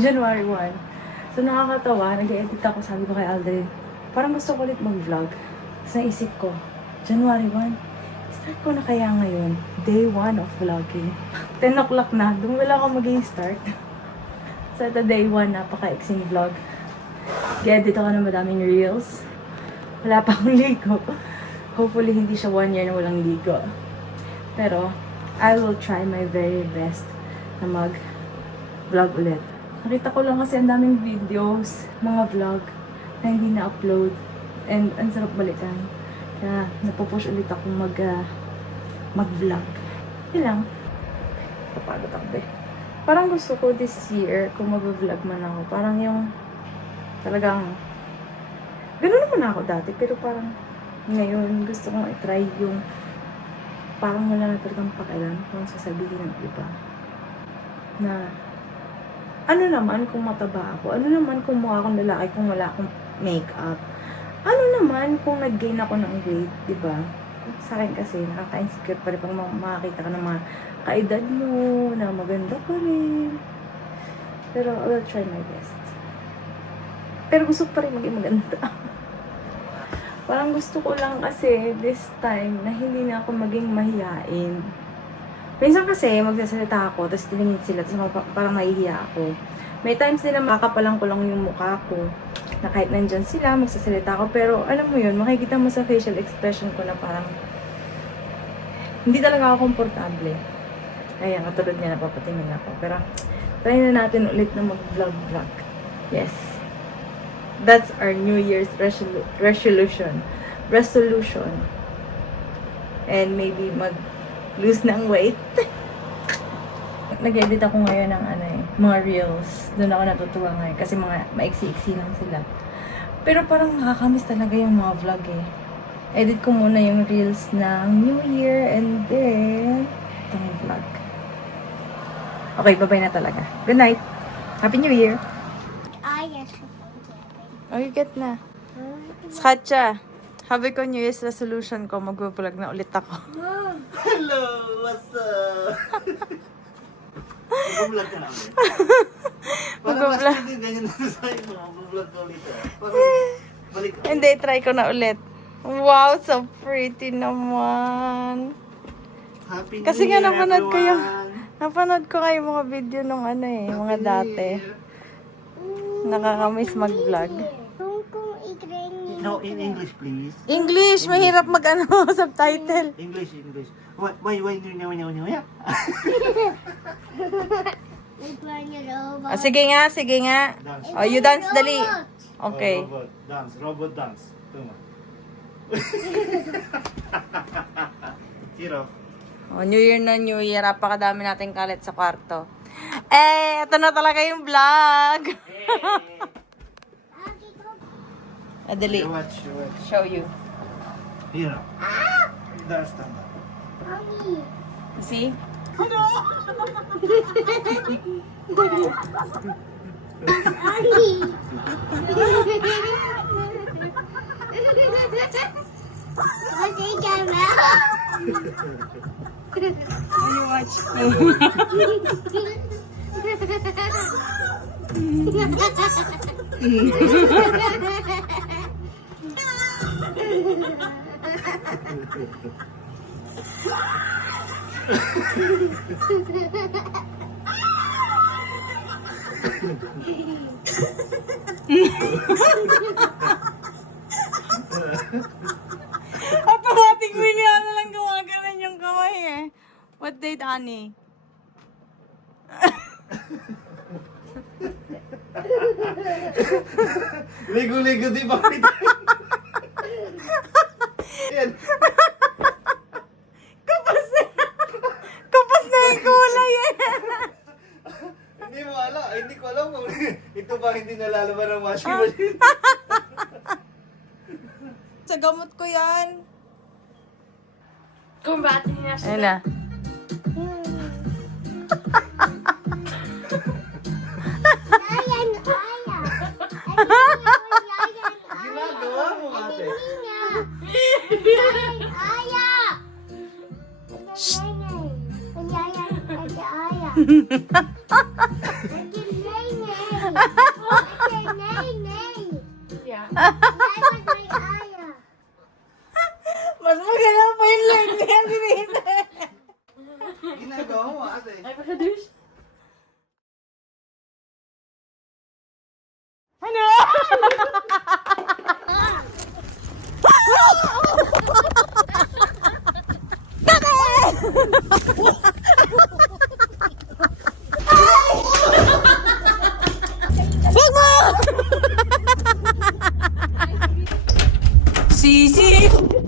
January 1. So nakakatawa, nag-edit ako, sabi ko kay Aldrin, parang gusto ko ulit mag-vlog. Tapos naisip ko, January 1, start ko na kaya ngayon, day 1 of vlogging. 10 o'clock na, doon wala ako mag-i-start. So ito day 1, napaka-exing vlog. G-edit ako ng madaming reels. Wala pa akong ligo. Hopefully hindi siya 1 year na walang ligo. Pero, I will try my very best na mag-vlog ulit. Nakita ko lang kasi ang daming videos, mga vlog, na hindi na-upload. And ang sarap balikan. Kaya napupush ulit akong mag-vlog. Yun lang. Kapagod ako eh. Parang gusto ko this year, kung mag-vlog man ako, parang yung talagang, gano'n naman ako dati, pero parang ngayon gusto kong i-try yung parang wala na talagang pakialam kung sasabihin ng iba. Na, ano naman kung mataba ako? Ano naman kung mukha akong lalaki kung wala akong makeup? Ano naman kung nag-gain ako ng weight, di ba? Sa akin kasi, nakaka-insecure pa rin pag makakita ka ng mga kaedad mo, na maganda pa rin. Pero I will try my best. Pero gusto ko pa rin maging maganda. Parang gusto ko lang kasi this time na hindi na ako maging mahihain. Minsan kasi magsasalita ako, tapos tiningin sila, tapos parang nahihiya ako. May times din na makakapalang ko lang yung mukha ko, na kahit nandyan sila, magsasalita ako. Pero alam mo yun, makikita mo sa facial expression ko na parang hindi talaga ako komportable. Ayan, katulad niya, napapatingin ako. Pero try na natin ulit na mag-vlog-vlog. Yes. That's our New Year's resolution. And maybe mag-lose ng weight. Nag-edit ako ngayon ng mga reels. Doon ako natutuwa ngayon kasi mga maiksi-iksi lang sila. Pero parang nakakamiss talaga yung mga vlog eh. Edit ko muna yung reels ng New Year and then itong vlog. Okay, bye-bye na talaga. Good night. Happy New Year. Oh, you get na. Skatcha, habi ko New Year's resolution ko, mag-vlog na ulit ako. Hello! What's up? Mag-vlog ka namin. Mag-vlog. Parang mas ganyan na sa'yo. Mag-vlog ka ulit. Balik ka. Hindi, try ko na ulit. Wow, so pretty naman. Happy New Kasi Year, nga everyone. napanood ko nga yung mga video nung mga dati. Nakakamiss mag-vlog. No, in English, please. English, mahirap subtitle. English. Why, yeah. Sige nga. Dance. Oh, you dance, dali. Okay. Robot dance. Tuma. Zero. Oh, New Year na New Year. Napakadami nating kalit sa kwarto. Ito na talaga yung vlog. Dali. Watch. Show you. Here. Dance tama. See? You watch automatic William na lang gumagalan yung kamay eh. What date, Annie? Ligo-ligo di ba? Yan. Kapos na yung kulay eh. Hindi ko alam kung ito ba hindi nalalaban ng washing machine. Sa gamot ko yan. Kung ba't niya siya? Ayun na. Ginagawa mo, ate. Mas maganda pa yung leg niya, sinita. Ginagawa mo ate. Ay, pagka-douche. Ano? Sisi!